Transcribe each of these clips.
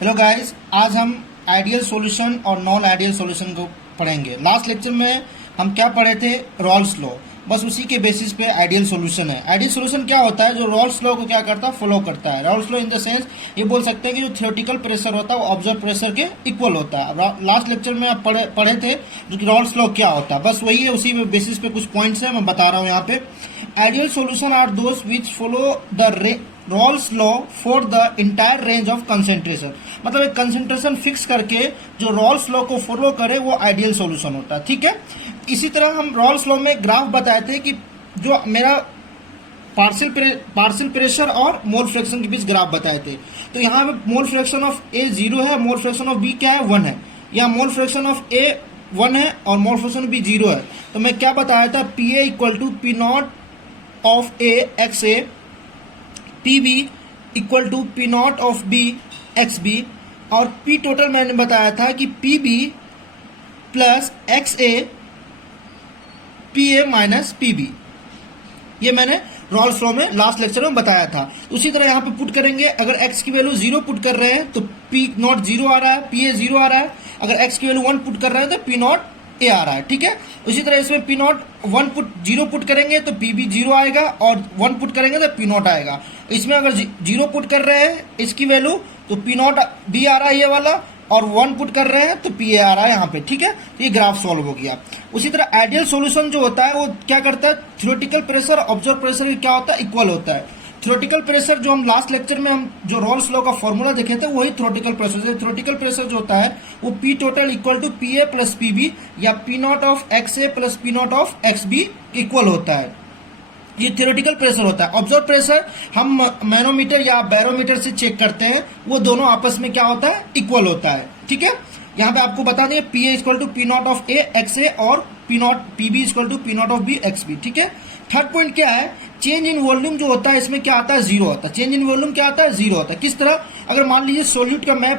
Hello guys, आज हम ideal solution और नॉन आइडियल सॉल्यूशन को पढ़ेंगे। लास्ट लेक्चर में हम क्या पढ़े थे? Rawls law. बस उसी के बेसिस पे आइडियल सॉल्यूशन है। आइडियल सॉल्यूशन क्या होता है? जो रॉल्स लॉ को क्या करता है? फॉलो करता है। Rawls law in the sense ये बोल सकते हैं कि जो थियोरेटिकल प्रेशर होता है वो ऑब्जर्व प्रेशर के इक्वल होता है। लास्ट लेक्चर में आप पढ़े थे जो कि रॉल्स लॉ क्या होता है, बस वही है। उसी बेसिस पे कुछ पॉइंट्स है मैं बता रहा हूँ यहाँ पे। Ideal solutions are those which follow the Raoult's law for the entire range of concentration. मतलब एक कंसेंट्रेशन फिक्स करके जो रॉल्स लॉ को फॉलो करे वो आइडियल सॉल्यूशन होता है। ठीक है, इसी तरह हम रॉल्स लॉ में ग्राफ बताए थे कि जो मेरा पार्शियल प्रेशर और मोल फ्रैक्शन के बीच ग्राफ बताए थे। तो यहाँ पे मोल फ्रैक्शन ऑफ ए 0 है, मोल फ्रैक्शन ऑफ बी क्या है? 1 है। यहाँ मोल फ्रैक्शन ऑफ ए 1 है और मोल फ्रैक्शन ऑफ बी 0 है। तो मैं क्या बताया था? P A equal to P not of A X A, P B equal to P not of B X B, और पी टोटल मैंने बताया था कि P B plus X A P A minus P B. ये मैंने Raoult's law में last lecture में बताया था। उसी तरह यहाँ पे पुट करेंगे। अगर x की वैल्यू 0 पुट कर रहे हैं तो पी नॉट 0 आ रहा है, पी ए 0 आ रहा है। अगर x की वैल्यू 1 पुट कर रहे हैं तो पी नॉट ए आ रहा है। ठीक है, उसी तरह इसमें पी नॉट 0 पुट करेंगे तो पी बी 0 आएगा, और 1 पुट करेंगे तो पी नॉट आएगा। इसमें अगर 0 पुट कर रहे हैं इसकी वैल्यू तो पी नॉट बी आ रहा है ये वाला, और 1 पुट कर रहे हैं तो पी ए आ रहा है यहाँ पे। ठीक है, तो ये ग्राफ सॉल्व हो गया। उसी तरह आइडियल सॉल्यूशन जो होता है वो क्या करता है? थ्योरेटिकल प्रेशर ऑब्जर्व प्रेशर क्या होता है? इक्वल होता है। थ्योरेटिकल प्रेशर जो हम लास्ट लेक्चर में हम जो रॉल्स लॉ का फॉर्मूला देखे थे वही थ्योरेटिकल प्रेशर। थ्योरेटिकल प्रेशर जो होता है वो P total equal to P A plus P B या P not of X A plus P not of X B equal होता है। ये थियोरेटिकल प्रेशर होता है। ऑब्जर्व प्रेशर हम मैनोमीटर या बैरोमीटर से चेक करते हैं, वो दोनों आपस में क्या होता है? इक्वल होता है। ठीक है, यहाँ पे आपको बता दें P A equal to P not of A X A और P nought P B equal to P not of B X B. ठीक है, थर्ड पॉइंट क्या है? चेंज इन वॉल्यूम जो होता है इसमें क्या आता है? 0 होता है। चेंज इन वॉल्यूम क्या आता है? 0 होता है। किस तरह? अगर मान लीजिए सोल्यूट का मैं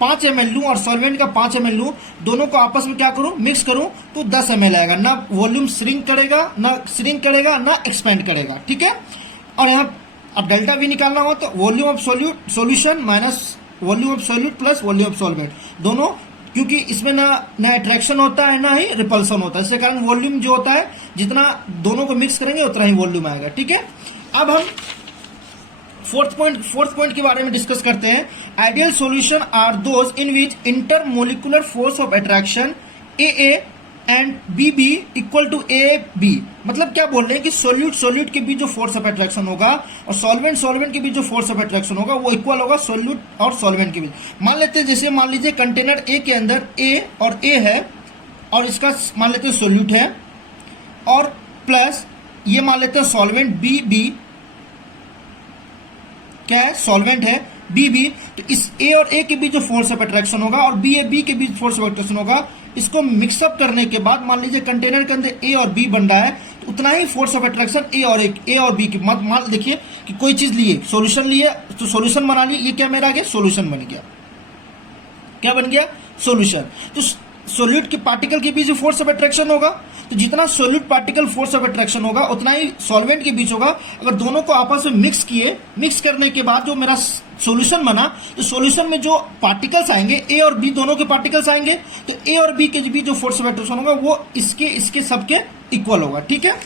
5 ml लूँ और सॉल्वेंट का 5 ml लूँ, दोनों को आपस में क्या करूँ? मिक्स करूँ तो 10 ml आएगा। ना वॉल्यूम श्रिंक करेगा ना एक्सपेंड करेगा। ठीक है, और यहाँ अब डेल्टा भी निकालना हो तो volume of solution minus volume of solute plus volume of solvent दोनों, क्योंकि इसमें ना अट्रैक्शन होता है ना ही रिपल्सन होता है। इसके कारण वॉल्यूम जो होता है जितना दोनों को मिक्स करेंगे उतना ही वॉल्यूम आएगा। ठीक है, अब हम फोर्थ पॉइंट के बारे में डिस्कस करते हैं। Ideal solutions are those in which intermolecular force of attraction A and B B equal to A B. मतलब क्या बोल रहे हैं कि सोल्यूट के बीच जो फोर्स ऑफ अट्रैक्शन होगा और सॉल्वेंट के बीच जो फोर्स ऑफ अट्रैक्शन होगा वो इक्वल होगा सोल्यूट और सॉल्वेंट के बीच। मान लेते हैं जैसे मान लीजिए कंटेनर ए के अंदर ए और ए है, और इसका मान लेते हैं सोल्यूट है, और प्लस ये मान लेते हैं सॉल्वेंट बी क्या है? सॉल्वेंट है बी। तो इस ए और ए के बीच जो फोर्स ऑफ अट्रैक्शन होगा और बी के बीच फोर्स ऑफ अट्रैक्शन होगा, इसको मिक्सअप करने के बाद मान लीजिए कंटेनर के अंदर ए और बी बन रहा है, तो उतना ही फोर्स ऑफ अट्रैक्शन ए और बी की। मान देखिए कि कोई चीज लिए, सॉल्यूशन लिए तो सॉल्यूशन बना लिए, ये क्या मेरा आ गया? सॉल्यूशन बन गया। क्या बन गया? सॉल्यूशन। तो सोल्यूट के पार्टिकल के बीच फोर्स ऑफ अट्रैक्शन होगा, तो जितना solute particle force of attraction होगा उतना ही सॉल्वेंट के बीच होगा। अगर दोनों को आपस में मिक्स करने के बाद जो मेरा सॉल्यूशन बना, तो सॉल्यूशन में जो पार्टिकल्स आएंगे ए और बी दोनों के पार्टिकल्स आएंगे, तो ए और बी के बीच जो फोर्स ऑफ अट्रैक्शन होगा वो इसके सबके इक्वल होगा। ठीक है,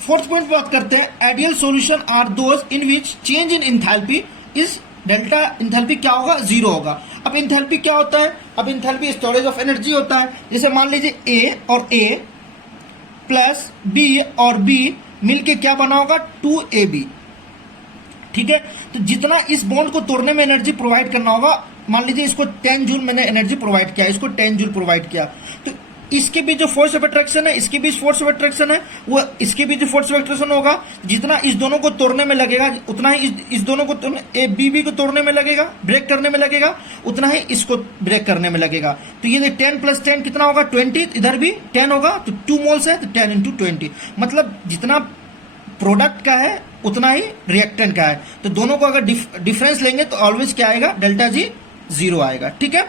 फोर्थ पॉइंट बात करते हैं। Ideal solutions are those in which change in enthalpy is delta. Enthalpy क्या होगा? 0 होगा। अब इंथैल्पी क्या होता है? अब इंथैल्पी स्टोरेज ऑफ एनर्जी होता है। जैसे मान लीजिए ए और ए प्लस बी और बी मिलके क्या बना होगा? 2AB। ठीक है, तो जितना इस बॉन्ड को तोड़ने में एनर्जी प्रोवाइड करना होगा, मान लीजिए इसको 10 जूल मैंने एनर्जी प्रोवाइड किया, इसको 10 जूल प्रोवाइड किया, तो इसके बीच जो फोर्स ऑफ अट्रैक्शन है, इसके बीच फोर्स ऑफ अट्रैक्शन है, वो इसके बीच जो फोर्स ऑफ अट्रैक्शन होगा, जितना इस दोनों को तोड़ने में लगेगा उतना ही इस दोनों को बी को तोड़ने में लगेगा, ब्रेक करने में लगेगा, उतना ही इसको ब्रेक करने में लगेगा। तो ये 10 + 10 कितना होगा? 20। इधर भी 10 होगा, तो 2 मोल्स है तो 10 × 20। मतलब जितना प्रोडक्ट का है उतना ही रिएक्टेंट का है। तो दोनों को अगर डिफरेंस लेंगे तो ऑलवेज क्या आएगा? डेल्टा जी 0 आएगा। ठीक है,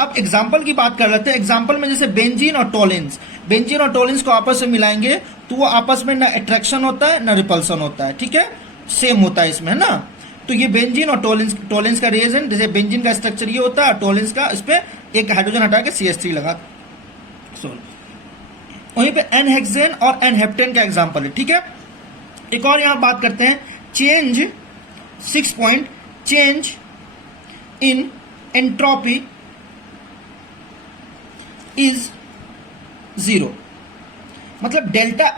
अब एग्जाम्पल की बात कर लेते हैं। एग्जाम्पल में जैसे बेंजीन और टोलिन्स को आपस में मिलाएंगे तो वो आपस में ना अट्रैक्शन होता है ना रिपल्सन होता है। ठीक है, सेम होता है इसमें, है ना। तो तो ये बेंजीन और टोलेंस का रिएजेंट, जैसे बेंजीन का स्ट्रक्चर ये होता है, टोलेंस का, इस पे एक हाइड्रोजन हटा के CH3 लगा। वहीं पे एनहेक्सेन और एनहेप्टेन का एग्जांपल है, ठीक है। एक और यहां बात करते हैं, change 6 point, change in entropy is 0, मतलब delta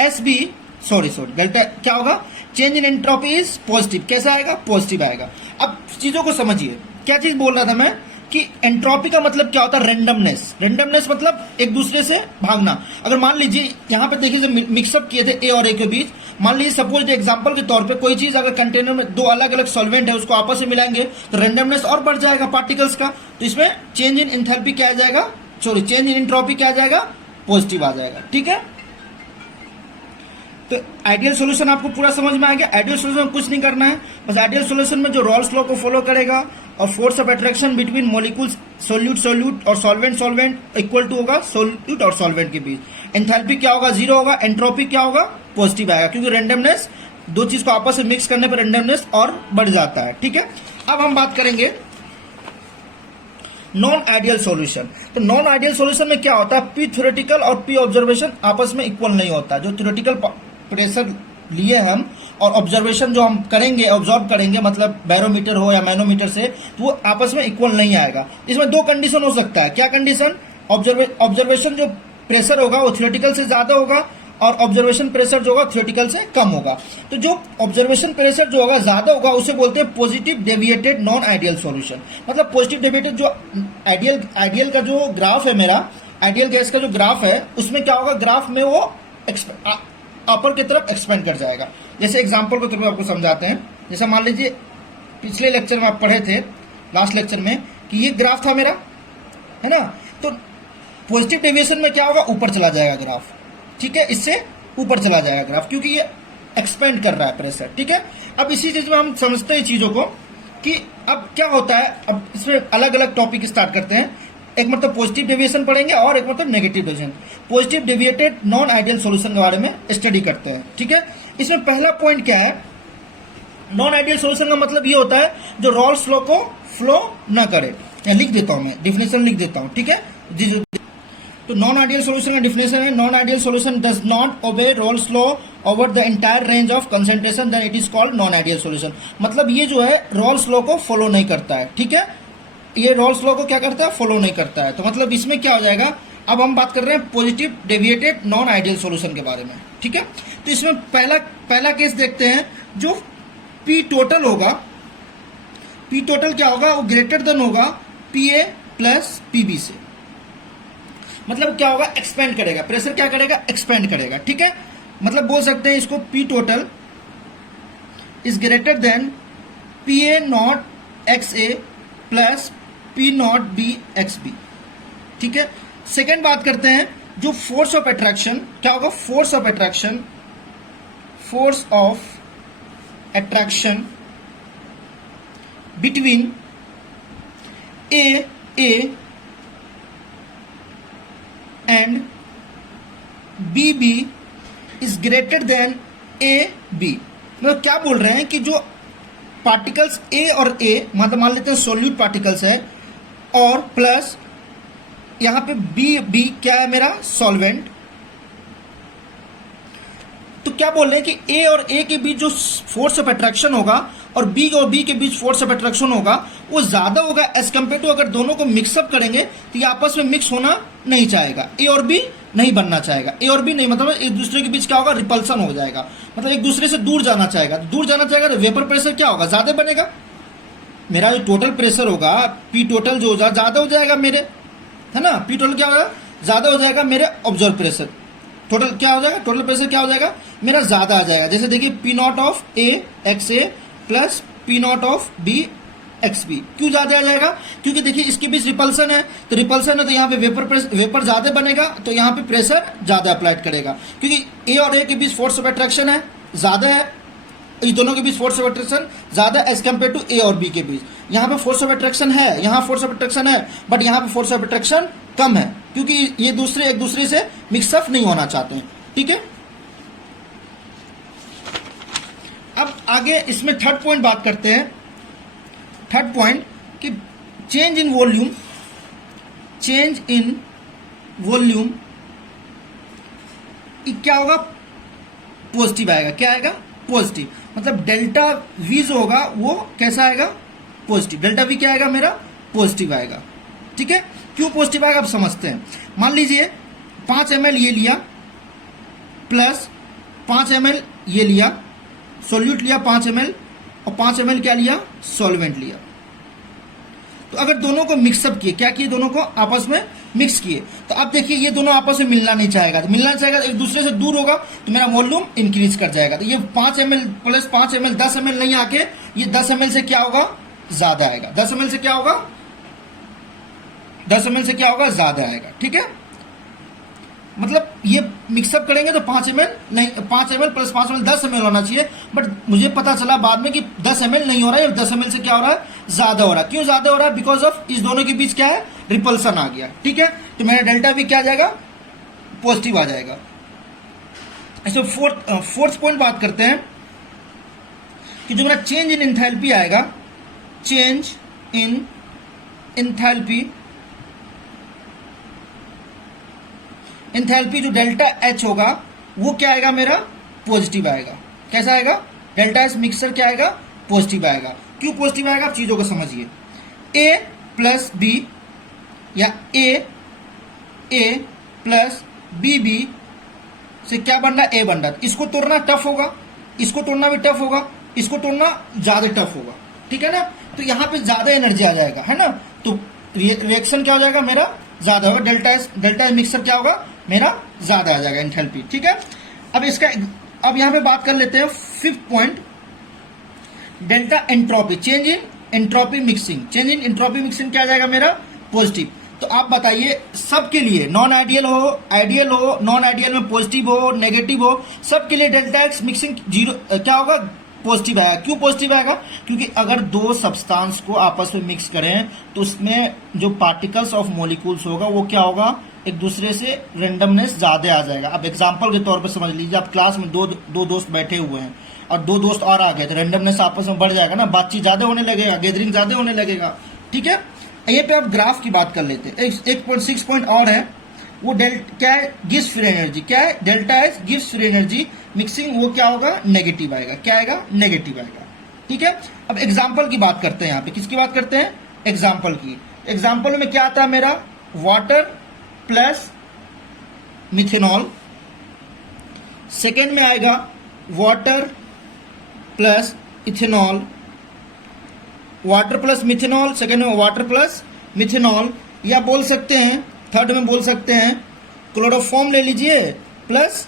S B, sorry delta क्या होगा, change in entropy is positive. कैसा आएगा, पॉजिटिव आएगा। अब चीजों को समझिए, क्या चीज बोल रहा था मैं कि एंट्रोपी का मतलब क्या होता है, रेंडमनेस। रेंडमनेस मतलब एक दूसरे से भागना। अगर मान लीजिए यहां पे देखिए जो मिक्सअप किए थे ए और ए के बीच, मान लीजिए सपोज एग्जांपल के तौर पे कोई चीज अगर कंटेनर में दो अलग अलग सॉल्वेंट है उसको आपस में मिलाएंगे तो रेंडमनेस और बढ़ जाएगा पार्टिकल्स का। तो इसमें चेंज इन एंथैल्पी क्या आ जाएगा, सॉरी चेंज इन एंट्रोपी क्या आ जाएगा, पॉजिटिव आ जाएगा, ठीक है। तो आइडियल सॉल्यूशन आपको पूरा समझ में आ गया। आइडियल सॉल्यूशन कुछ नहीं करना है, बस आइडियल सॉल्यूशन में जो रॉल्स लॉ को फॉलो करेगा और force of attraction between molecules, solute और सॉल्वेंट इक्वल टू होगा सोल्यूट और सॉल्वेंट के बीच। एंथैल्पी क्या होगा, 0 होगा। एंट्रोपी क्या होगा, पॉजिटिव आएगा, क्योंकि रेंडमनेस, दो चीज को आपस में मिक्स करने पर रेंडमनेस और बढ़ जाता है, ठीक है। अब हम बात करेंगे नॉन आइडियल सॉल्यूशन। तो नॉन आइडियल सॉल्यूशन में क्या होता है, पी थ्योरेटिकल और पी ऑब्जर्वेशन आपस में इक्वल नहीं होता। जो थ्योरेटिकल प्रेशर लिए हम और ऑब्जर्वेशन जो हम करेंगे, ऑब्जर्व करेंगे, मतलब बैरोमीटर हो या मैनोमीटर से, तो वो आपस में इक्वल नहीं आएगा। इसमें दो कंडीशन हो सकता है। क्या कंडीशन, ऑब्जर्वेशन जो प्रेशर होगा वो थ्योरेटिकल से ज्यादा होगा और ऑब्जर्वेशन प्रेशर जो होगा थ्योरेटिकल से कम होगा। तो जो ऑब्जर्वेशन प्रेशर जो होगा ज्यादा होगा उसे बोलते हैं positive deviated non ideal solution. मतलब पॉजिटिव डेविएटेड जो आइडियल का जो ग्राफ है, मेरा आइडियल गैस का जो ग्राफ है, उसमें क्या होगा, ग्राफ में वो अपर की तरफ एक्सपेंड कर जाएगा। जैसे एग्जांपल को तो आपको समझाते हैं। जैसे मान लीजिए पिछले लेक्चर में आप पढ़े थे, लास्ट लेक्चर में, कि ये ग्राफ था मेरा, है ना। तो पॉजिटिव डेविएशन में क्या होगा, ऊपर चला जाएगा ग्राफ, ठीक है, इससे ऊपर चला जाएगा ग्राफ, क्योंकि ये एक्सपेंड कर रहा है प्रेशर, ठीक है। अब इसी चीज में हम समझते हैं चीजों को कि अब क्या होता है। अब इसमें अलग अलग टॉपिक स्टार्ट करते हैं। एक मतलब पॉजिटिव डेविएशन पढ़ेंगे और एक मतलब negative deviation. Positive deviated non ideal solution के बारे में स्टडी करते हैं, ठीक है। इसमें पहला पॉइंट क्या है, नॉन आइडियल सॉल्यूशन का मतलब ये होता है जो रॉल्स लॉ को फ्लो ना करे। लिख देता हूं, मैं डिफिनेशन लिख देता हूं, ठीक है। तो नॉन आइडियल सॉल्यूशन का डिफिनेशन है, non ideal solution does not obey Raoult's law over the entire range of concentration, then it is called non ideal solution. मतलब ये जो है रॉल्स लॉ को फॉलो नहीं करता है, ठीक है। ये रॉल्स लॉ को क्या करता है, फॉलो नहीं करता है। तो मतलब इसमें क्या हो जाएगा, अब हम बात कर रहे हैं positive deviated non ideal solution के बारे में, ठीक है। तो इसमें पहला केस देखते हैं, जो पी टोटल होगा, पी टोटल क्या होगा, वो ग्रेटर देन होगा पीए प्लस पीबी से। मतलब क्या होगा, एक्सपेंड करेगा, प्रेशर क्या करेगा, एक्सपेंड करेगा, ठीक है। मतलब बोल सकते हैं इसको P total is greater than P A naught X A plus P naught B X B, ठीक है। सेकेंड बात करते हैं, जो फोर्स ऑफ अट्रैक्शन क्या होगा, force of attraction between A and B B is greater than A B. मतलब क्या बोल रहे हैं कि जो पार्टिकल्स ए और ए, मतलब मान लेते हैं सोल्यूट पार्टिकल्स है, और प्लस यहां पे बी क्या है, मेरा सॉल्वेंट। तो क्या बोल रहे हैं कि ए और ए के बीच जो फोर्स ऑफ अट्रैक्शन होगा और बी के बीच फोर्स ऑफ अट्रैक्शन होगा वो ज्यादा होगा एज कम्पेयर टू अगर दोनों को मिक्सअप करेंगे तो ये आपस में मिक्स होना नहीं चाहेगा, ए और बी नहीं बनना चाहेगा। ए और बी नहीं, मतलब एक दूसरे के बीच क्या होगा, रिपल्सन हो जाएगा, मतलब एक दूसरे से दूर जाना चाहेगा। दूर जाना चाहेगा तो वेपर प्रेशर क्या होगा, ज्यादा बनेगा। मेरा जो टोटल प्रेशर होगा, पी टोटल जो होगा ज्यादा हो जाएगा मेरे, है ना। पी टोटल क्या होगा, ज्यादा हो जाएगा मेरे ऑब्जर्व प्रेशर। टोटल क्या हो जाएगा, टोटल प्रेशर क्या हो जाएगा मेरा, ज्यादा आ जाएगा। जैसे देखिए P not of A X A plus P not of B X B. क्यों ज्यादा आ जाएगा, क्योंकि देखिए इसके बीच रिपल्सन है, तो रिपल्सन है तो यहाँ पे वेपर ज्यादा बनेगा, तो यहाँ पे प्रेशर ज्यादा अप्लाइड करेगा, क्योंकि ए और ए के बीच फोर्स ऑफ अट्रैक्शन है ज्यादा है, इस दोनों के बीच फोर्स ऑफ अट्रैक्शन ज्यादा एज कम्पेयर टू ए और बी के बीच। यहाँ पे फोर्स ऑफ अट्रैक्शन है, यहाँ फोर्स ऑफ अट्रैक्शन है, बट यहाँ पे फोर्स ऑफ अट्रैक्शन कम है, क्योंकि ये एक दूसरे से मिक्सअप नहीं होना चाहते हैं, ठीक है। अब आगे इसमें थर्ड पॉइंट बात करते हैं। थर्ड पॉइंट कि change in volume, change in volume क्या होगा, पॉजिटिव आएगा। क्या आएगा, पॉजिटिव। मतलब डेल्टा वी जो होगा वो कैसा आएगा, पॉजिटिव। डेल्टा वी क्या आएगा मेरा, पॉजिटिव आएगा। ठीक है, क्यों पॉजिटिव आएगा अब समझते हैं। मान लीजिए 5 ml ये लिया प्लस 5 ml ये लिया, सोल्यूट लिया 5 ml और 5 ml क्या लिया, सॉल्वेंट लिया। तो अगर दोनों को मिक्सअप किए, क्या किए, दोनों को आपस में मिक्स किए, तो अब देखिए ये दोनों आपस में मिलना नहीं चाहेगा। तो मिलना चाहेगा, एक दूसरे से दूर होगा तो मेरा वॉल्यूम इंक्रीज कर जाएगा। तो ये 5 ml प्लस 5 ml 10 ml नहीं आके ये 10 ml से क्या होगा, ज्यादा आएगा। 10 ml से क्या होगा, 10 ml से क्या होगा, ज्यादा आएगा। ठीक है, मतलब ये मिक्सअप करेंगे तो 5 ml नहीं, 5 ml प्लस 5 ml 10 ml होना चाहिए, बट मुझे पता चला बाद में कि 10 ml नहीं हो रहा है, 10 ml से क्या हो रहा है, ज्यादा हो रहा है। क्यों ज्यादा हो रहा है, बिकॉज ऑफ इस दोनों के बीच क्या है, रिपल्सन आ गया। ठीक है, तो मेरा डेल्टा भी क्या आ जाएगा, पॉजिटिव आ जाएगा। इसमें फोर्थ पॉइंट बात करते हैं कि जो मेरा चेंज इन एंथैल्पी आएगा, चेंज इन एंथैल्पी, एंथैल्पी जो डेल्टा एच होगा वो क्या आएगा मेरा, पॉजिटिव आएगा। कैसा आएगा, डेल्टा एच मिक्सचर क्या आएगा, पॉजिटिव आएगा। क्यों पॉजिटिव आएगा, आप चीजों को समझिए। ए प्लस बी या ए प्लस बी से क्या बन रहा है, ए बन रहा है। इसको तोड़ना टफ होगा, इसको तोड़ना भी टफ होगा, इसको तोड़ना ज्यादा टफ होगा। ठीक है ना, तो यहां पे ज्यादा एनर्जी आ जाएगा, है ना। तो रिएक्शन क्या हो जाएगा मेरा, ज्यादा होगा। डेल्टा एच मिक्सचर क्या होगा मेरा, ज्यादा आ जाएगा एंथैल्पी। ठीक है, अब इसका अब यहां पे बात कर लेते हैं fifth point, delta entropy, change in entropy mixing. Change in entropy mixing क्या आ जाएगा मेरा, पॉजिटिव। तो आप बताइए सबके लिए, नॉन आइडियल हो, आइडियल हो, नॉन आइडियल में पॉजिटिव हो, नेगेटिव हो, सबके लिए डेल्टा एक्स मिक्सिंग जीरो क्या होगा, पॉजिटिव आएगा। क्यों पॉजिटिव आएगा, क्योंकि अगर दो सब्सटेंस को आपस में मिक्स करें तो उसमें जो पार्टिकल्स ऑफ मॉलिक्यूल्स होगा वो क्या होगा, एक दूसरे से रेंडमनेस ज्यादा आ जाएगा। अब एग्जांपल के तौर पर समझ लीजिए, आप क्लास में दो दोस्त बैठे हुए हैं और 2 दोस्त और आ गए तो रेंडमनेस आपस में बढ़ जाएगा ना, बातचीत ज्यादा होने लगेगा, गैदरिंग ज्यादा होने लगेगा। ठीक है, ये पे आप ग्राफ की बात कर लेते हैं। 1.6 पॉइंट और है, वो क्या है, गिव्स फ्री एनर्जी। क्या है, delta H gives free energy mixing, वो क्या होगा, नेगेटिव आएगा। क्या आएगा, नेगेटिव आएगा। ठीक है, अब एग्जाम्पल की बात करते हैं। यहाँ पे किसकी बात करते हैं, एग्जाम्पल की। एग्जाम्पल में क्या आता है मेरा, वाटर प्लस मिथेनॉल। सेकेंड में आएगा water plus ethanol, water plus methanol. Second में वाटर प्लस मिथेनॉल, या बोल सकते हैं थर्ड में बोल सकते हैं क्लोरोफॉर्म ले लीजिए प्लस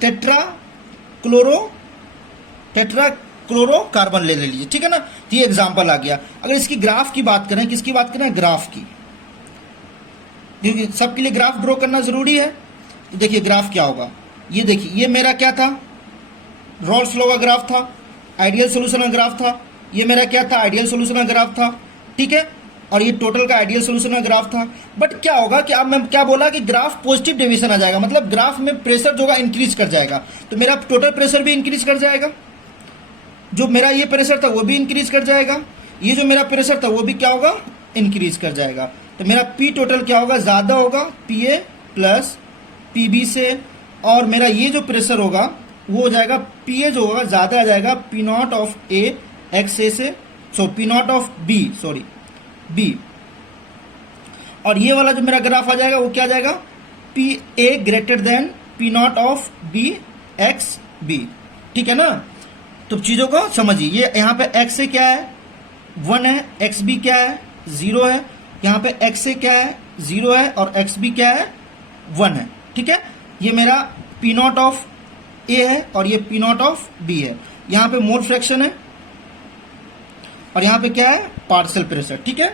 टेट्रा क्लोरो कार्बन ले लीजिए। ठीक है ना, तो ये एग्जांपल आ गया। अगर इसकी ग्राफ की बात करें, किसकी बात करें, ग्राफ की, क्योंकि सबके लिए ग्राफ ड्रॉ करना जरूरी है। तो देखिए ग्राफ क्या होगा, ये देखिए, ये मेरा क्या था, रॉल्स लॉ का ग्राफ था, आइडियल सोल्यूशन का ग्राफ था। ये मेरा क्या था, आइडियल सोल्यूशन का ग्राफ था। ठीक है, और ये टोटल का आइडियल सोल्यूशन का ग्राफ था। बट क्या होगा कि अब मैं क्या बोला कि ग्राफ पॉजिटिव डेविएशन आ जाएगा, मतलब ग्राफ में प्रेशर जो होगा इंक्रीज कर जाएगा, तो मेरा टोटल प्रेशर भी इंक्रीज कर जाएगा। जो मेरा ये प्रेशर था वो भी इंक्रीज कर जाएगा, ये जो मेरा प्रेशर था वो भी क्या होगा, इंक्रीज कर जाएगा। तो मेरा पी टोटल क्या होगा, ज्यादा होगा P A plus P B से, और मेरा ये जो प्रेशर होगा वो हो जाएगा, पी ए जो होगा ज्यादा आ जाएगा P not of A X A से, so P not of B, sorry B. और ये वाला जो मेरा ग्राफ आ जाएगा वो क्या आ जाएगा, P A greater than P not of B X B. ठीक है ना, तो चीजों को समझिए। ये यहाँ पे एक्स ए क्या है, 1 है, एक्स बी क्या है, 0 है। यहाँ पे एक्स ए क्या है, 0 है, और एक्स बी क्या है, 1 है। ठीक है, ये मेरा पी नॉट ऑफ ए है और ये पी नॉट ऑफ बी है। यहाँ पे मोल फ्रैक्शन है और यहाँ पे क्या है, पार्शियल प्रेशर। ठीक है,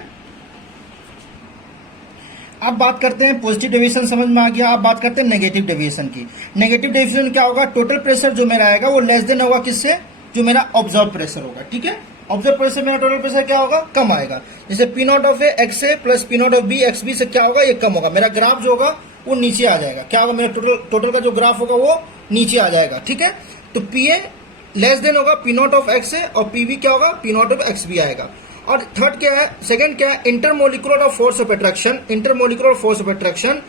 अब बात करते हैं पॉजिटिव डेविएशन समझ में आ गया। अब बात करते हैं नेगेटिव डेविएशन की। नेगेटिव डेविएशन क्या होगा, टोटल प्रेशर जो मेरा आएगा वो लेस देन होगा किससे, जो मेरा ऑब्जर्व प्रेशर होगा। ठीक है, ऑब्जर्व प्रेशर मेरा टोटल प्रेशर क्या होगा, कम आएगा। जैसे P not of A X A plus P not of B X B से क्या होगा, ये कम होगा। मेरा ग्राफ जो होगा वो नीचे आ जाएगा। क्या होगा, मेरा टोटल का जो ग्राफ होगा वो नीचे आ जाएगा। ठीक है, तो पी ए लेस देन होगा पी नॉट ऑफ एक्स है, और पी बी क्या होगा, P not of X B आएगा। और थर्ड क्या है, सेकंड क्या है, intermolecular of force of attraction, intermolecular force of attraction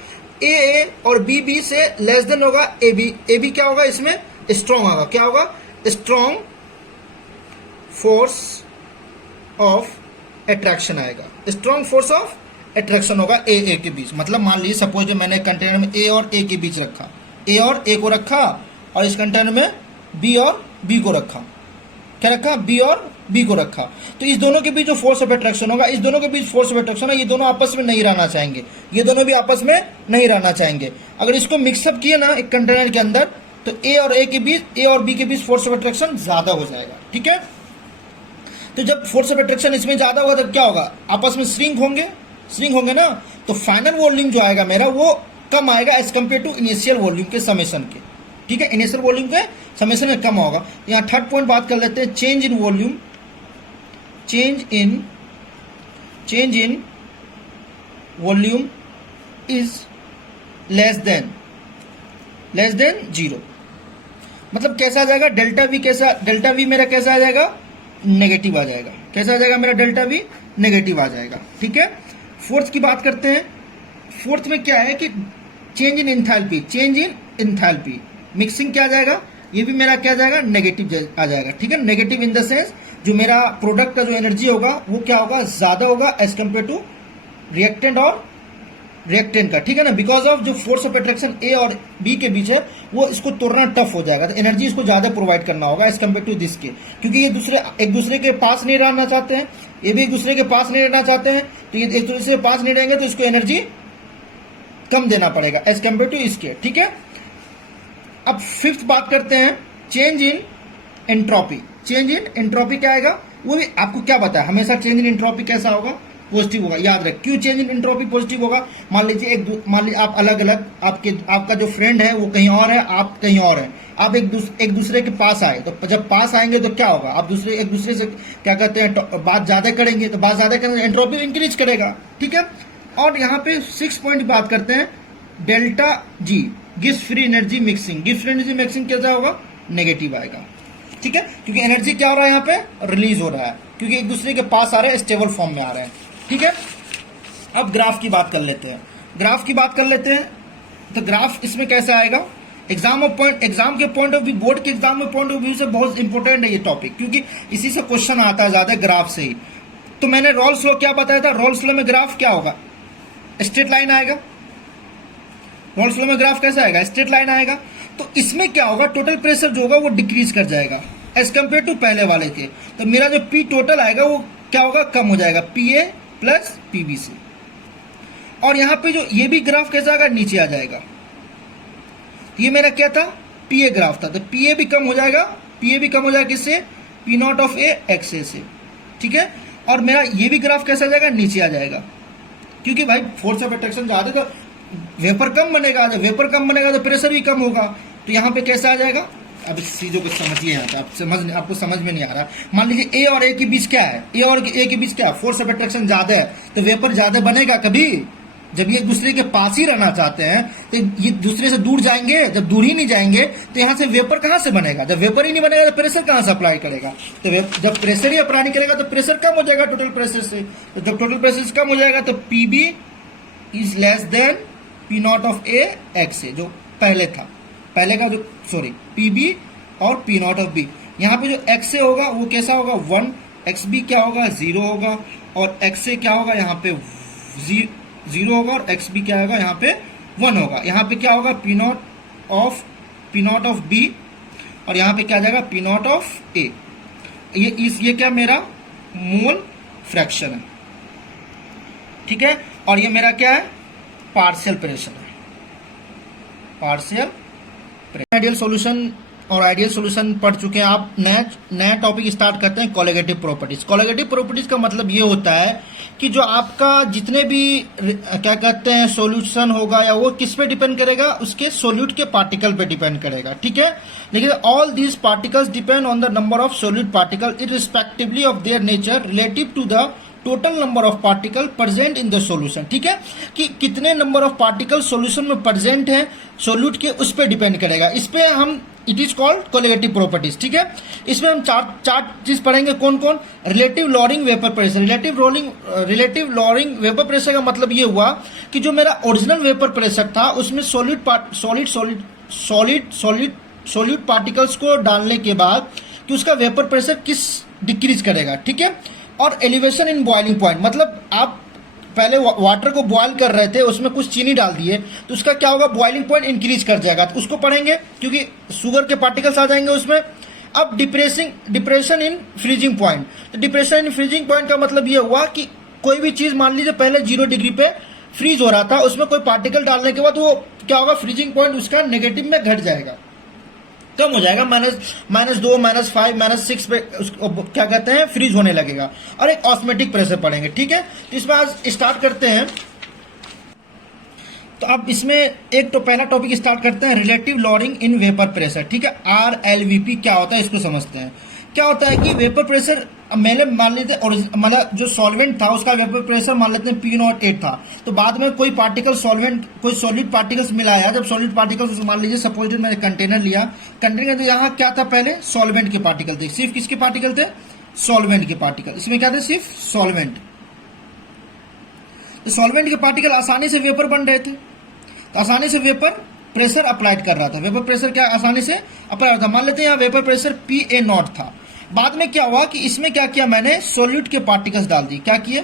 A और बी बी से लेस देन होगा ए बी। ए बी क्या होगा, इसमें स्ट्रॉन्ग होगा, क्या होगा, स्ट्रॉन्ग फोर्स ऑफ अट्रैक्शन आएगा, स्ट्रॉन्ग फोर्स ऑफ अट्रैक्शन होगा ए के बीच। मतलब मान लीजिए सपोज जो मैंने कंटेनर में ए और ए के बीच रखा, ए और ए को रखा, और इस कंटेनर में बी और बी को रखा, क्या रखा, बी और बी को रखा, तो इस दोनों के बीच जो फोर्स ऑफ अट्रैक्शन होगा, इस दोनों के बीच फोर्स ऑफ अट्रैक्शन है, ये दोनों आपस में नहीं रहना चाहेंगे, ये दोनों भी आपस में नहीं रहना चाहेंगे। अगर इसको मिक्सअप किए ना एक कंटेनर के अंदर, तो ए और ए के बीच, ए और बी के बीच फोर्स ऑफ अट्रैक्शन ज्यादा हो जाएगा, ठीक है। तो जब फोर्स ऑफ अट्रैक्शन इसमें ज्यादा होगा तो क्या होगा, आपस में श्रिंक होंगे ना, तो फाइनल वॉल्यूम जो आएगा मेरा वो कम आएगा as compared to initial volume के समेशन के, ठीक है, इनिशियल वॉल्यूम के समेशन में कम होगा। यहाँ थर्ड पॉइंट बात कर लेते हैं, change in volume, change in volume is less than zero. मतलब कैसा आ जाएगा, डेल्टा वी कैसा, डेल्टा वी मेरा कैसा आ जाएगा, नेगेटिव आ जाएगा, कैसा आ जाएगा मेरा, डेल्टा वी नेगेटिव आ जाएगा, ठीक है। फोर्थ की बात करते हैं, फोर्थ में क्या है कि change in enthalpy, change in enthalpy, mixing क्या आ जाएगा, ये भी मेरा क्या आ जाएगा, नेगेटिव आ जाएगा, ठीक है। नेगेटिव इन द सेंस जो मेरा प्रोडक्ट का जो एनर्जी होगा वो क्या होगा, ज्यादा होगा एज कंपेयर टू रिएक्टेंट और रिएक्टेंट का, ठीक है ना, बिकॉज ऑफ जो फोर्स ऑफ अट्रैक्शन ए और बी के बीच है वो इसको तोड़ना टफ हो जाएगा, तो एनर्जी इसको ज्यादा प्रोवाइड करना होगा एज कंपेयर टू दिस के, क्योंकि ये एक दूसरे के पास नहीं रहना चाहते हैं, ये भी एक दूसरे के पास नहीं रहना चाहते हैं, तो ये एक दूसरे के पास नहीं रहेंगे तो इसको एनर्जी कम देना पड़ेगा एज कंपेयर टू इसके, ठीक है। अब फिफ्थ बात करते हैं, change in entropy, change in entropy क्या आएगा, वो भी आपको क्या पता है, हमेशा चेंज इन एंट्रोपी कैसा होगा, पॉजिटिव होगा, याद रख। क्यों चेंज इन एंट्रोपी पॉजिटिव होगा, मान लीजिए मान लीजिए आप अलग अलग, आपका जो फ्रेंड है वो कहीं और है, आप कहीं और हैं, आप एक दूसरे के पास आए, तो जब पास आएंगे तो क्या होगा, आप एक दूसरे से क्या कहते हैं, बात ज्यादा करेंगे, तो बात ज्यादा करेंगे, एंट्रोपी इंक्रीज करेगा, ठीक है। और यहाँ पे 6 पॉइंट बात करते हैं, delta G gives free energy mixing, gives free energy mixing कैसा होगा, नेगेटिव आएगा, ठीक है, क्योंकि एनर्जी क्या हो रहा है यहाँ पे, रिलीज हो रहा है, क्योंकि एक दूसरे के पास आ रहे हैं, स्टेबल फॉर्म में आ रहे हैं, ठीक है। अब ग्राफ की बात कर लेते हैं, तो ग्राफ इसमें कैसे आएगा, एग्जाम के पॉइंट ऑफ व्यू, बोर्ड के एग्जाम में पॉइंट ऑफ व्यू से बहुत इंपॉर्टेंट है ये टॉपिक, क्योंकि इसी से क्वेश्चन आता है ज्यादा ग्राफ से ही। तो मैंने रोल्स लॉ क्या बताया था, रोल्स लॉ में ग्राफ क्या होगा, स्ट्रेट लाइन आएगा, रोल्स लॉ में ग्राफ कैसा आएगा, स्ट्रेट लाइन आएगा। तो इसमें क्या होगा, टोटल प्रेशर जो होगा वो डिक्रीज कर जाएगा एज कंपेयर टू पहले वाले के, तो मेरा जो पी टोटल आएगा वो क्या होगा, कम हो जाएगा, P A plus P B से। और यहां पे जो ये भी ग्राफ कैसा आएगा, नीचे आ जाएगा, ये मेरा क्या था, पी ए ग्राफ था, तो पी ए भी कम हो जाएगा, किससे, P not of A X A से, ठीक है। और मेरा ये भी ग्राफ कैसा आ जाएगा, नीचे आ जाएगा, क्योंकि भाई फोर्स ऑफ अट्रैक्शन ज्यादा, तो वेपर कम बनेगा, जब वेपर कम बनेगा तो प्रेशर भी कम होगा, तो यहाँ पे कैसा आ जाएगा। अब इस चीजों को समझिए, यहाँ पे आपको समझ में नहीं आ रहा। मान लीजिए ए और ए के बीच क्या है, ए और ए के बीच क्या है, फोर्स ऑफ अट्रैक्शन ज्यादा है, तो वेपर ज्यादा बनेगा कभी, जब ये एक दूसरे के पास ही रहना चाहते हैं, तो ये दूसरे से दूर जाएंगे, जब दूर ही नहीं जाएंगे तो यहाँ से वेपर कहाँ से बनेगा, जब वेपर ही नहीं बनेगा तो प्रेशर कहाँ से अप्लाई करेगा, तो जब प्रेशर ही अप्लाई नहीं करेगा तो प्रेशर कम हो जाएगा टोटल प्रेशर से, तो जब टोटल प्रेशर कम हो जाएगा तो P B is less than P not of A X A, जो पहले था, पहले का जो सॉरी पी बी और पी नॉट ऑफ बी। यहाँ पे जो एक्स ए होगा वो कैसा होगा, 1, एक्स बी क्या होगा, 0 होगा, और एक्स ए क्या होगा, यहाँ पे 0 होगा, और एक्स बी क्या होगा, यहाँ पे 1 होगा। यहाँ पे क्या होगा, पी नॉट ऑफ बी, और यहाँ पे क्या आ जाएगा, पी नॉट ऑफ ए। ये क्या मेरा मोल फ्रैक्शन है, ठीक है। और ये मेरा क्या है, पार्शियल प्रेशर है, आइडियल सॉल्यूशन और आइडियल सॉल्यूशन पढ़ चुके हैं आप। नया टॉपिक स्टार्ट करते हैं, कोलिगेटिव प्रॉपर्टीज। कोलिगेटिव प्रॉपर्टीज का मतलब ये होता है कि जो आपका जितने भी क्या कहते हैं सॉल्यूशन होगा, या वो किस पे डिपेंड करेगा, उसके सोल्यूट के पार्टिकल पे डिपेंड करेगा, ठीक है। लेकिन all these particles depend on the number of solute particle irrespectively of their nature relative to the total number of particle present in the solution, ठीक है, कि कितने नंबर ऑफ पार्टिकल सॉल्यूशन में प्रेजेंट है सोल्यूट के, उस पर depend करेगा। इस पे हम it is called colligative properties. ठीक है, इसमें हम चार चीज पढ़ेंगे। कौन कौन? Relative lowering vapour pressure. Relative lowering vapour pressure का मतलब ये हुआ कि जो मेरा ओरिजिनल वेपर प्रेशर था उसमें सॉलिड पार्टिकल्स को डालने के बाद कि उसका वेपर प्रेशर किस डिक्रीज करेगा। ठीक है, और एलिवेशन इन बॉइलिंग पॉइंट, मतलब आप पहले वाटर को बॉयल कर रहे थे, उसमें कुछ चीनी डाल दिए तो उसका क्या होगा, बॉइलिंग पॉइंट इंक्रीज कर जाएगा। तो उसको पढ़ेंगे क्योंकि शुगर के पार्टिकल्स आ जाएंगे उसमें। अब डिप्रेशन इन फ्रीजिंग पॉइंट। तो डिप्रेशन इन फ्रीजिंग पॉइंट का मतलब ये हुआ कि कोई भी चीज मान लीजिए पहले 0 डिग्री पे फ्रीज हो रहा था, उसमें कोई पार्टिकल डालने के बाद वो क्या होगा, फ्रीजिंग पॉइंट उसका नेगेटिव में घट जाएगा, कम हो जाएगा, -2, -5, -6 पे उसको क्या कहते हैं, फ्रीज होने लगेगा। और एक ऑस्मेटिक प्रेशर पढ़ेंगे। ठीक है, तो इस बार स्टार्ट करते हैं। तो अब इसमें एक तो पहला टॉपिक स्टार्ट करते हैं, relative lowering in vapour pressure. ठीक है, RLVP क्या होता है इसको समझते हैं। क्या होता है कि वेपर प्रेशर मैंने मान लेते हैं, मतलब जो सॉल्वेंट था उसका वेपर प्रेशर मान लेते हैं P08 था, तो बाद में कोई पार्टिकल कोई सॉलिड पार्टिकल्स मिलाया। जब सॉलिड पार्टिकल्स मान लीजिए सपोज मैंने कंटेनर लिया, कंटेनर तो यहाँ क्या था, पहले सॉल्वेंट के पार्टिकल थे। सिर्फ किसके पार्टिकल थे? सॉल्वेंट के पार्टिकल। इसमें क्या थे? सिर्फ सॉल्वेंट। तो सॉल्वेंट के पार्टिकल आसानी से वेपर बन रहे थे, तो आसानी से वेपर प्रेशर अप्लाइड कर रहा था। वेपर प्रेशर क्या आसानी से अप्लाई होता। मान लेते हैं यहाँ वेपर प्रेशर PA0 था। बाद में क्या हुआ कि इसमें क्या किया, मैंने सॉलिड के पार्टिकल्स डाल दिए। क्या किए?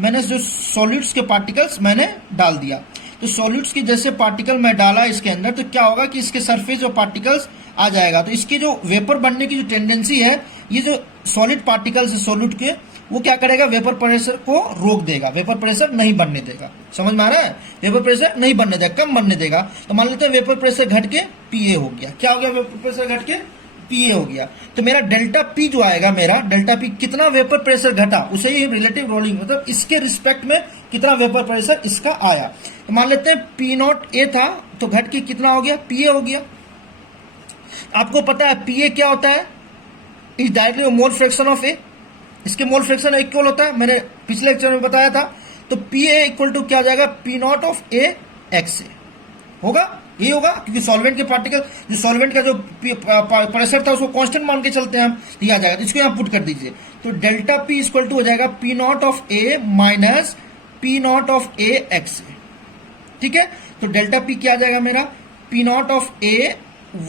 मैंने जो सॉलिड्स के पार्टिकल्स मैंने डाल दिया। तो सॉलिड्स के जैसे पार्टिकल मैं डाला इसके अंदर, तो क्या होगा कि इसके सरफेस जो पार्टिकल्स आ जाएगा, तो इसके जो वेपर बनने की जो टेंडेंसी है, ये जो सॉलिड पार्टिकल्स है सॉलिड के, वो क्या करेगा, वेपर प्रेशर को रोक देगा, वेपर प्रेशर नहीं बनने देगा। समझ में आ रहा है? वेपर प्रेशर नहीं बनने देगा, कम बनने देगा। तो मान लेते हैं वेपर प्रेशर घट के PA हो गया। क्या हो गया? वेपर प्रेशर घट के PA हो गया। तो मेरा डेल्टा P जो आएगा, मेरा डेल्टा P कितना वेपर प्रेशर घटा, उसे ही रिलेटिव रोलिंग, मतलब इसके रिस्पेक्ट में कितना वेपर प्रेशर इसका आया। तो मान लेते हैं P0A था, तो घट के कितना हो गया, PA हो गया। आपको पता है PA क्या होता है? Is directly mole fraction of A। इसके मोल फ्रैक्शन इक्वल होता है, मैंने पिछले लेक्चर में बताया था। तो PA इक्वल टू क्या जाएगा, P0 ऑफ A x होगा, ये होगा, क्योंकि सॉल्वेंट के पार्टिकल, जो सॉल्वेंट का जो प्रेशर था उसको कांस्टेंट मान के चलते हैं हम, तो ये आ जाएगा। तो इसको यहाँ पुट कर दीजिए। तो डेल्टा P इक्वल टू हो जाएगा P0 of A minus P0 of A x। ठीक है, तो डेल्टा P क्या आ जाएगा मेरा, P0 of A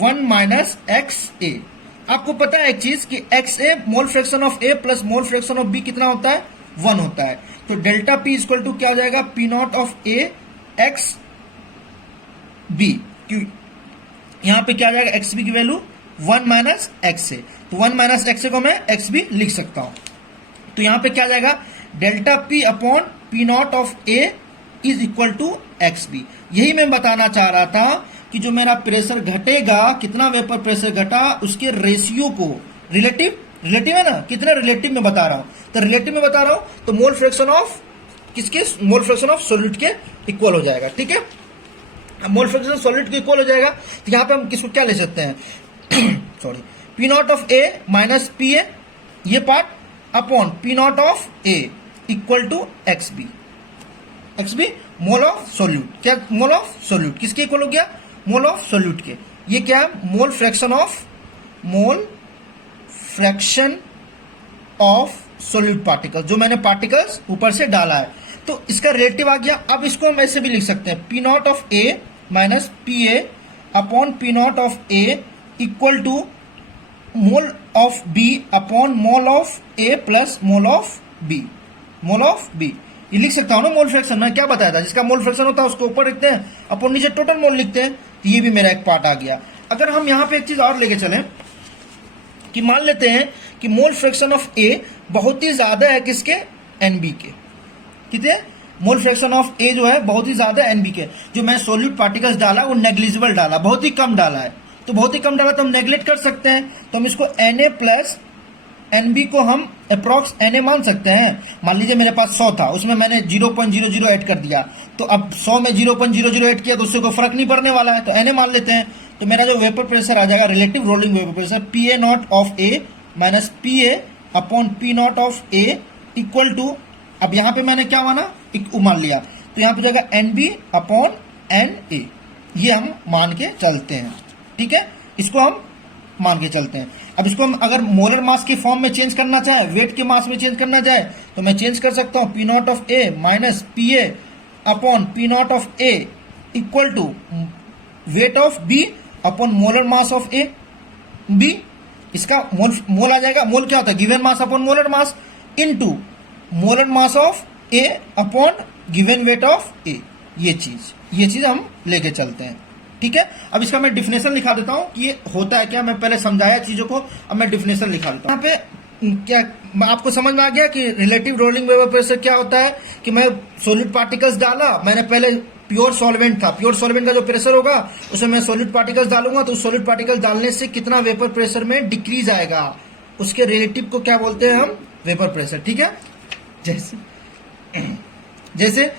1 minus XA। आपको पता है एक चीज कि XA mole fraction of A plus mole fraction of B कितना होता है, 1 होता है। तो डेल्टा P इक्वल टू क्या हो जाएगा, P0 of A x B। क्यों यहां पे क्या आ जाएगा, XB की वैल्यू 1 माइनस XA। तो 1 माइनस XA को मैं XB लिख सकता हूं। तो यहां पे क्या आ जाएगा, delta P upon P0 of A is equal to XB। यही मैं बताना चाह रहा था कि जो मेरा प्रेशर घटेगा, कितना वेपर प्रेशर घटा, उसके रेशियो को रिलेटिव है ना, कितना रिलेटिव में बता रहा हूं। तो रिलेटिव में बता रहा हूं तो मोल फ्रैक्शन ऑफ किसके, मोल फ्रैक्शन ऑफ सॉलिड के इक्वल हो जाएगा। ठीक है, मोल फ्रैक्शन सॉलिड के इक्वल हो जाएगा। तो यहां पे हम किसको क्या ले सकते हैं, sorry, P0 of A minus PA, ये part upon P0 of A equal to XB mole of solute. क्या मोल ऑफ सॉल्यूट किसके इक्वल हो गया, मोल ऑफ सॉल्यूट के। ये क्या है, mole fraction of solute particle, जो मैंने पार्टिकल्स ऊपर से डाला है, तो इसका रिलेटिव आ गया। अब इसको हम ऐसे भी लिख सकते हैं, P0 of A minus PA upon P0 of A equal to mole of B upon mole of A plus mole of B। ये लिख सकता हूं ना, मोल फ्रैक्शन मैं क्या बताया था, जिसका मोल फ्रैक्शन होता है उसको ऊपर लिखते हैं, अपन नीचे टोटल मोल लिखते हैं। तो ये भी मेरा एक पार्ट आ गया। अगर हम यहां पे एक चीज और लेके चलें कि मान लेते हैं कि मोल फ्रैक्शन ऑफ A बहुत ही ज्यादा है किसके, NB के। कितने, मोल फ्रैक्शन ऑफ A जो है बहुत ही ज्यादा NB के। जो मैं सॉलिड पार्टिकल्स डाला वो नेग्लिजिबल डाला, बहुत ही कम डाला है। तो बहुत ही कम डाला तो हम नेग्लेक्ट कर सकते हैं, तो हम इसको Na प्लस NB को हम अप्रॉक्स Na मान सकते हैं। मान लीजिए मेरे पास 100 था, उसमें मैंने 0.00 ऐड कर दिया, तो अब 100 में 0.00 ऐड किया तो उससे कोई फर्क नहीं पड़ने वाला है, तो Na मान लेते हैं। तो मेरा जो वेपर प्रेशर आ जाएगा, relative lowering vapour pressure, PA0 of A minus PA upon P0 of A equal to, अब यहां पे मैंने क्या माना, मान लिया, तो यहां पे जाएगा NB अपॉन NA। ये हम मान के चलते हैं। ठीक है, इसको हम मान के चलते हैं। अब इसको हम अगर मोलर मास की फॉर्म में चेंज करना चाहे, वेट के मास में चेंज करना चाहे, तो मैं चेंज कर सकता हूँ P not of A minus P A upon P not of A equal to weight of B upon molar mass of A B. इसका मोल आ जाएगा, मोल क्या होता है, given mass upon molar mass into molar mass of A upon given weight of A. ये चीज हम लेके चलते हैं, ठीक है। अब इसका मैं डिफिनेशन लिखा देता हूं कि ये होता है क्या। मैं पहले समझाया चीजों को, अब मैं डिफिनेशन लिखा देता हूं। यहाँ पे क्या आपको समझ में आ गया कि रिलेटिव रोलिंग वेपर प्रेशर क्या होता है, कि मैं सॉलिड पार्टिकल्स डाला, मैंने पहले प्योर सॉल्वेंट था, प्योर सॉल्वेंट का जो प्रेशर होगा उसमें मैं सॉलिड पार्टिकल्स डालूंगा, तो सॉलिड पार्टिकल्स डालने से कितना वेपर प्रेशर में डिक्रीज आएगा, उसके रिलेटिव को क्या बोलते हैं हम, वेपर प्रेशर, ठीक है। जैसे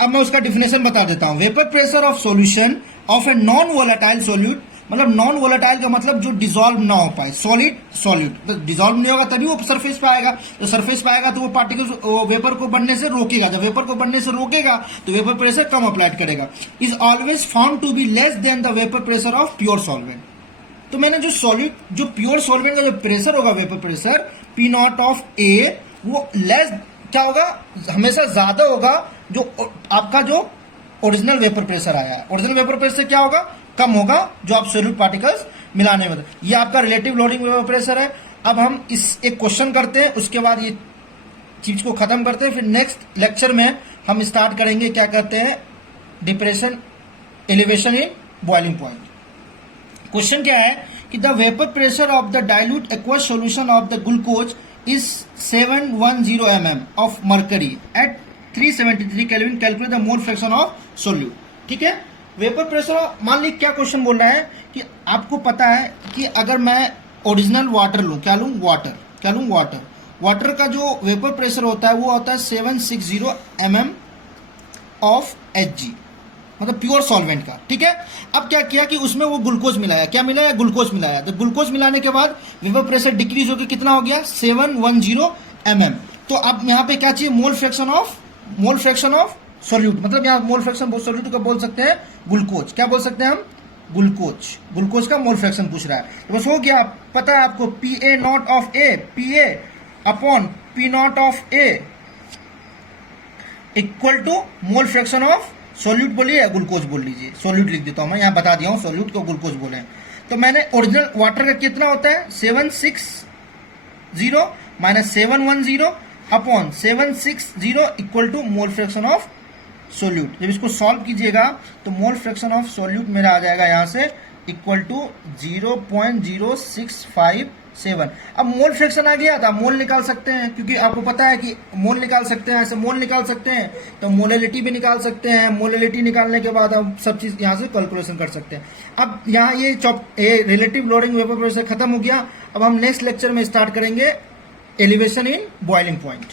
अब मैं उसका डिफिनेशन बता देता हूं। Vapour pressure of solution of a non volatile solute, मतलब नॉन वोलेटाइल का मतलब जो डिसॉल्व ना हो पाए, सॉलिड तो डिसॉल्व नहीं होगा तभी वो सरफेस पे आएगा, तो सरफेस पे आएगा तो वो पार्टिकल्स वेपर को बनने से रोकेगा, जब वेपर को बनने से रोकेगा तो वेपर प्रेशर कम अप्लाइड करेगा। Is always found to be less than the vapour pressure of pure solvent. तो मैंने जो प्योर सॉल्वेंट का जो प्रेशर होगा, vapour pressure P not of A, वो लेस क्या होगा, हमेशा ज्यादा होगा जो आपका जो ओरिजिनल वेपर प्रेशर आया है। ओरिजिनल वेपर प्रेशर क्या होगा, कम होगा जो आप सॉल्यूट पार्टिकल्स मिलाने में। ये आपका रिलेटिव लोडिंग वेपर प्रेशर है। अब हम इस एक क्वेश्चन करते हैं, उसके बाद ये चीज को खत्म करते हैं, फिर नेक्स्ट लेक्चर में हम स्टार्ट करेंगे क्या कहते हैं, depression elevation in boiling point. Question क्या है कि the vapour pressure of the dilute aqueous solution of the glucose is 710 mm of mercury at 373 Kelvin. Calculate the mole fraction of solute. ठीक है, वेपर प्रेशर। मान ली क्या question बोल रहा है कि आपको पता है कि अगर मैं ओरिजिनल वाटर लूं, क्या लूं, वाटर का जो वेपर प्रेशर होता है वो होता है 760 mm ऑफ Hg, मतलब प्योर सॉल्वेंट का, ठीक है। अब क्या किया कि उसमें वो ग्लूकोज मिलाया, क्या मिलाया, ग्लूकोज मिलाया। तो ग्लूकोज मिलाने के बाद वेपर प्रेशर डिक्रीज होकर कितना हो गया, 710 mm। तो अब यहाँ पे क्या चाहिए, मोल फ्रैक्शन ऑफ सॉल्यूट, मतलब यहाँ मोल फ्रैक्शन सॉल्यूट का बोल सकते हैं ग्लूकोज, क्या बोल सकते हैं हम, ग्लूकोज का मोल फ्रैक्शन पूछ रहा है। तो बस हो गया, पता है आपको P A naught of A, P A upon P not of A equal to mole fraction of solute बोलिए या ग्लूकोज बोल लीजिए, सॉल्यूट लिख देता हूं मैं, यहां बता दिया हूं सॉल्यूट को ग्लूकोज बोले। तो मैंने ओरिजिनल वाटर का कितना होता है 760 minus 710 upon 760 equal to mole fraction of solute. जब इसको सॉल्व कीजिएगा तो मोल फ्रैक्शन ऑफ सॉल्यूट मेरा आ जाएगा यहां से इक्वल टू 0.0657। अब मोल फ्रैक्शन आ गया था, मोल निकाल सकते हैं, क्योंकि आपको पता है कि मोल निकाल सकते हैं, ऐसे मोल निकाल सकते हैं तो मोलेलिटी भी निकाल सकते हैं। मोलेलिटी निकालने के बाद हम सब चीज यहां से कैलकुलेशन कर सकते हैं। अब यहाँ ये रिलेटिव लोडिंग वेपर प्रेशर खत्म हो गया। अब हम नेक्स्ट लेक्चर में स्टार्ट करेंगे एलिवेशन इन बॉइलिंग पॉइंट।